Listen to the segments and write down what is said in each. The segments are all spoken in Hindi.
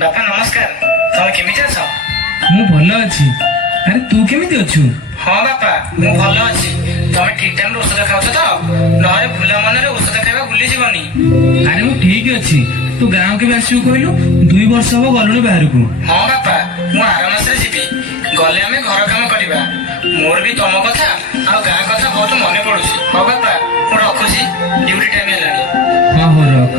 बापा नमस्कार। तमे केमिति अछ? ମୁଁ ଭଲ ଅଛି। ଆରେ ତୁ କେମିତି ଅଛୁ? हाँ बापा मु भल अछि। तमे ठीक टाइम रे औषध खाउछ त? नहरे भूला मनरे औषध खाइबा भूली जीवनी। ଆରେ ମୁଁ ଠିକ ଅଛି। ତୁ ଗାଁ କେବେ ଆସିବୁ କହିଲୁ? 2 ବର୍ଷ ହବ ଗଲୁଣି ବାହାରକୁ। हाँ बापा मु आर मासरे जीवी। गले आमे घर काम करिबा। मोर भी तम कथा आ गां कथा बहुत मने पडुछि। हो बापा मु रखुछि, ड्यूटी टाइम हेलानी। ହଁ ହଉ ରଖ।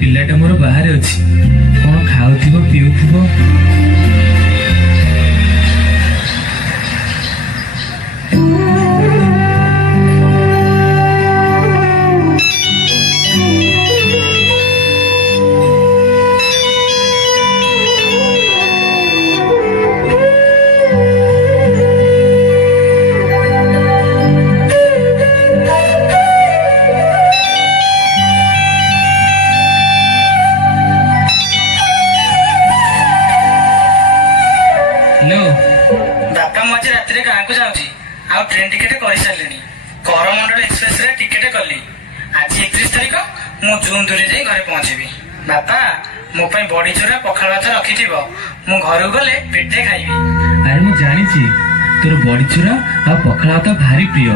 ପିଲାଟା ମୋର ବାହାରେ ଅଛି, କଣ ଖାଉଥିବ ପିଉଥିବ। बापा मु आज रात गाँ को जाऊँगी। आ ट्रेन टिकेट कर सारे करमंडल एक्सप्रेस रे टिकेट कली। आज 31 तारीख मु जून 2 रे घरे पहुंचेबी। बापा मो पे बड़ी चूरा पखाल भात रखी मु घर गले पेटे खाइबी। अरे मु जानी तोर बड़ी चूरा आ पखाल भात भारी प्रिय।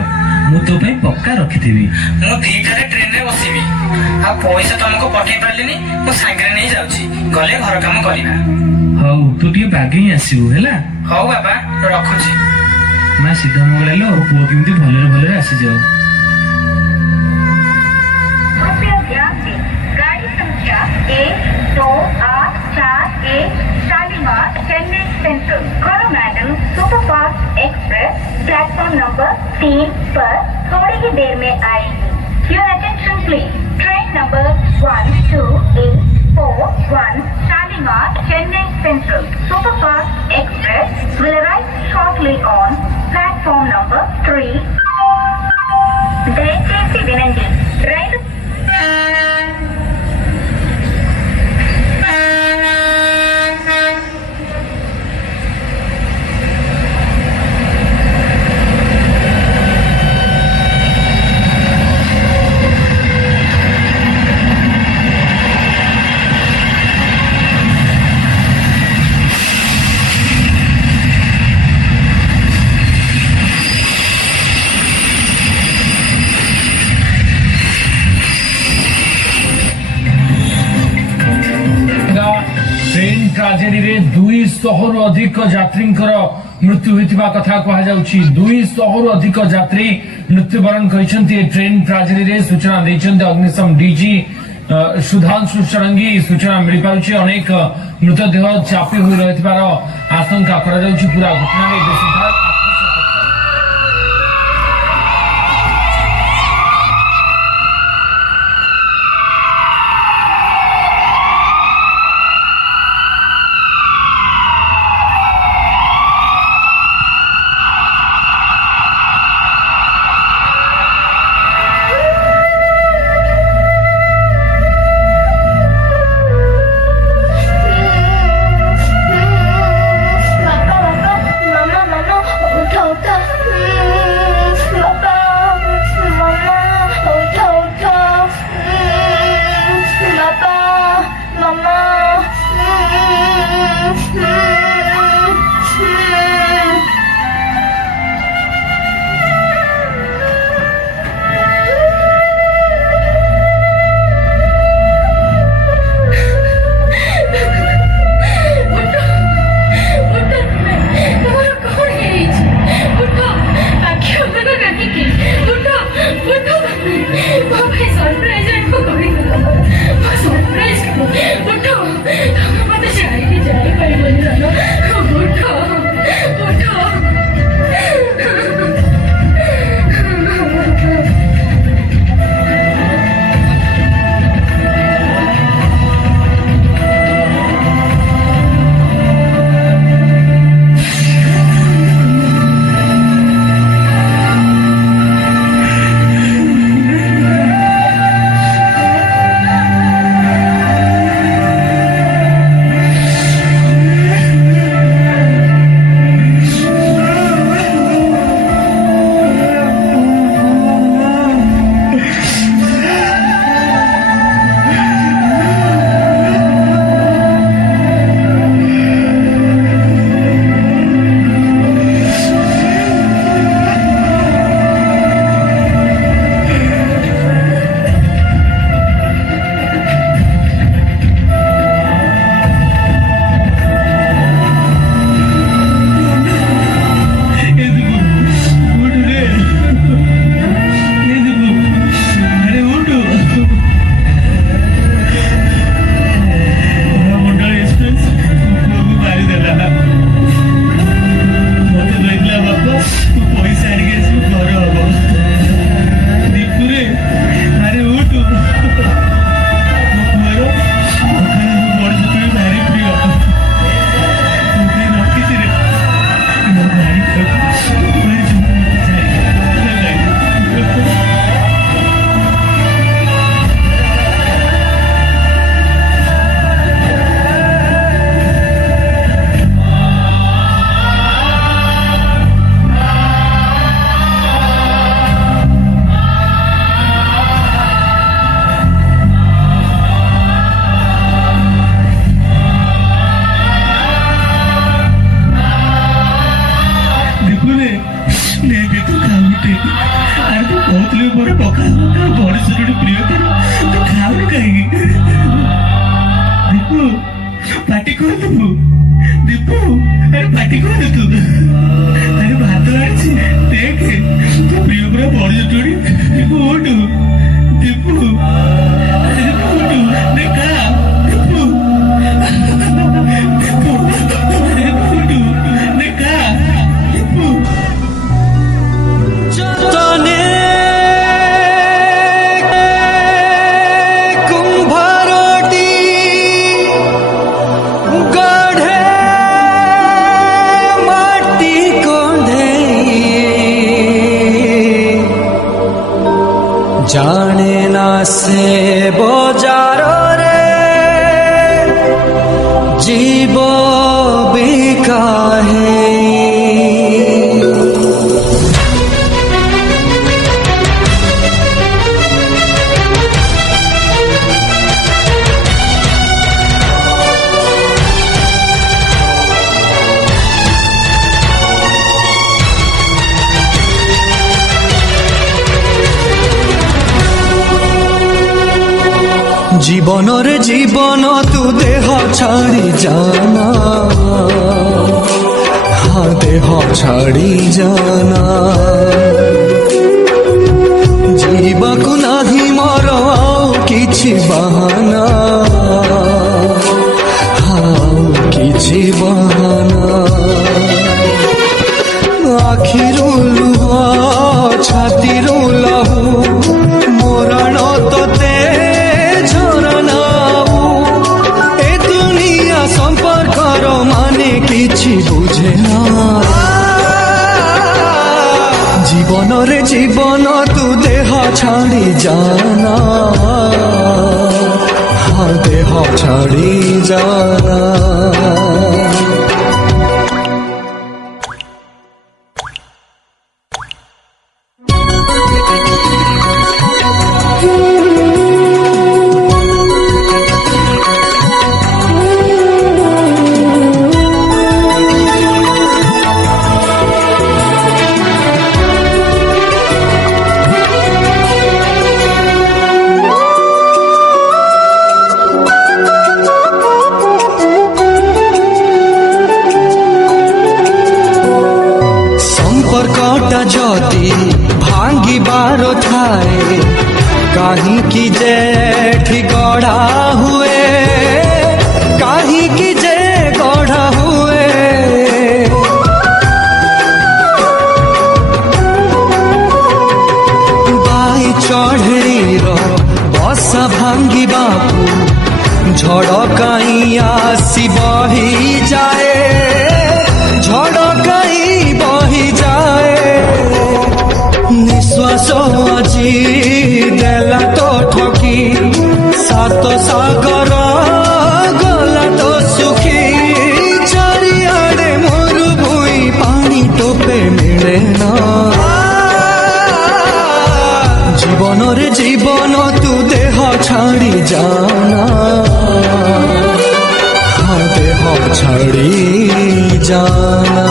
मु तो पे पक्का रखिथिबी। मु 2 ट्रेन रे बसीबी। आ पैसा तुमको पठेई पारलिनी, मु सांगरे नहीं जाउची। गले घर काम करिबा। हौ तू टिके बागेई आसीबू हेला। हौ बाबा रखुची। मां सीधा मंगलालो पुओ केमती भलरे भलरे आसी जाओ। कृपया ध्यान दें, गाड़ी संख्या 12841 Shalimar Chennai central Coromandel superfast express platform number 3 पर थोड़ी ही देर में आएगी। Your attention please. Train number 12841 Shalimar Chennai central superfast express will arrive shortly on platform number 3. దయచేసి వినండి, రైలు ट्रेन ट्राजेडी 200 अधिक यात्री मृत्यु होता कथा कहुच्छी। 200 अधिक यात्री मृत्युवरण कर ट्रेन ट्राजेडी सूचना देते अग्निशम डीजी सुधांशु षडंगी। सूचना मिल पारे अनेक मृतदेह चापी हुई रही आशंका पूरा घटना पार्टी कर दीपू दीपू अरे पार्टी कर तू अरे भात लाड़ी देख तू प्रिय पूरा बड़ी जोड़ी दीपू उठू दीपू अरे दीपू उठू देखा दीपू दीपू अरे दीपू उठू देखा दीपू तने कुंभारोटी गढ़े माटी कोंधे जाने ना से बजारो रे जीव बिकाहे জীবনের জীবন তু দেহ ছাড়ি জানা হা দেহ ছাড়ি জানা জীবকু নাহি মর আউ কিছু বাহানা আউ কিছু বাহানা আখিরু লুহ ছাতিরু লহু মরণ তোতে সম্পর্কর মানে কিছু বুঝে না জীবনরে জীবন তু দেহ ছাড়ি জানা দেহ ছাড়ি জানা যদি ভাঙ্গিবার ঠায় কাহিকি যে এঠি গড়া হুয়ে কাহিকি যে গড়া হুয়ে বাই চঢ়েইর বসা ভাঙ্গিবাকু ঝড় কাই আসি বহি যায় ঝড় কাই বহি যায় নিঃশ্বাস আজি দেলা তো ঠকি সাত সাগর গলা তো সুখী চারিআড়ে মরুভূমি পানি টোপে মিলে না জীবনরে জীবন তু দেহ ছাড়ি জানা দেহ ছাড়ি জানা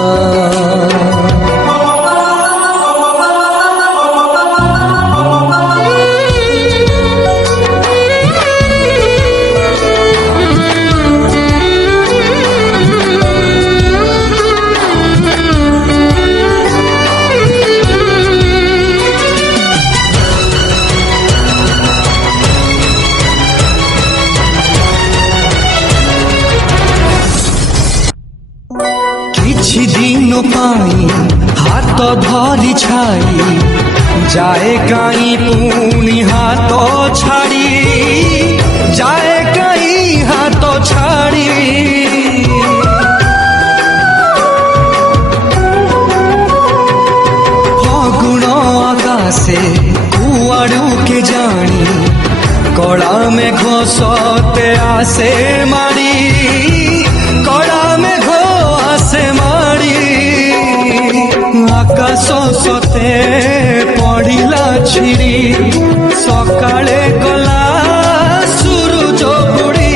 କିଛି ଦିନ ପାଇଁ ହାତ ଧରି ଛାଇ ଯାଏ କାଇଁ ପୁଣି ହାତ ଛାଡ଼ି ଯାଏ କାଇଁ ହାତ ଛାଡ଼ି ଫଗୁଣ ଆକାଶେ କୁଆଡ଼ୁ କେ ଜାଣି କଳା ମେଘ ସତେ ଆସେ ମାଡ଼ି କଳା ମେଘ আসে মাড়ি আকাশ সতে পড়িলা ছিড়ি সকালে গলা সূরজ বুড়ি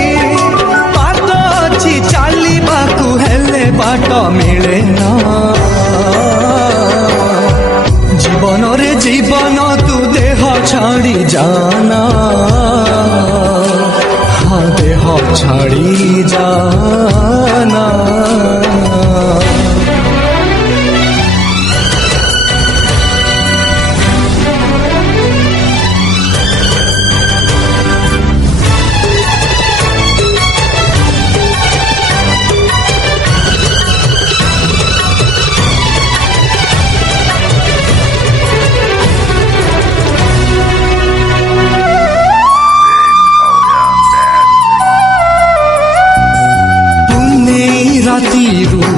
পাত ଅଛି ଚାଲିବାକୁ ହେଲେ ବାଟ ମିଳେ ନା জীবনরে জীবন তু দেহ ছাড়ি জানা দেহ ছাড়ি জানা ରାତିରୁ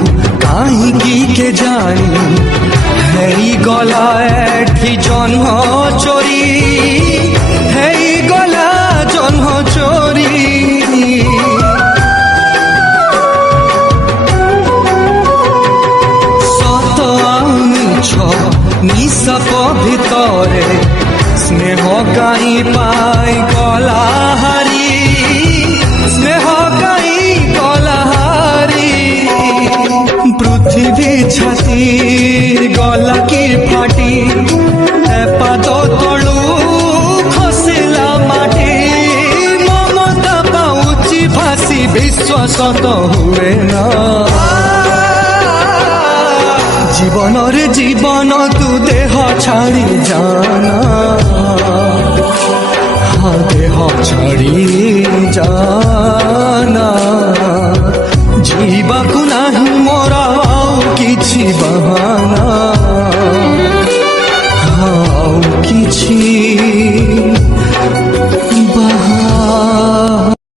କାହିଁକି କେଜାଣି ହେଇଗଲା ଏଠି ଜହ୍ନ ଚୋରି ହେଇଗଲା ଜହ୍ନ ଚୋରି ସତ ଆଉ ମିଛ ନିଶାପ ଭିତରେ ସ୍ନେହ କାହିଁ ପାଇ ଗଲା ହାରି ସ୍ନେହ କାହିଁ ଗଲା পৃথিবী ছাতি গলা কি ফাটি পাদ তলু খসিলা মাটি মমতা পাউছি ভাসি বিশ্বাস তো হুয়ে না জীবনরে জীবন তু দেহ ছাড়ি জানা দেহ ছাড়ি যা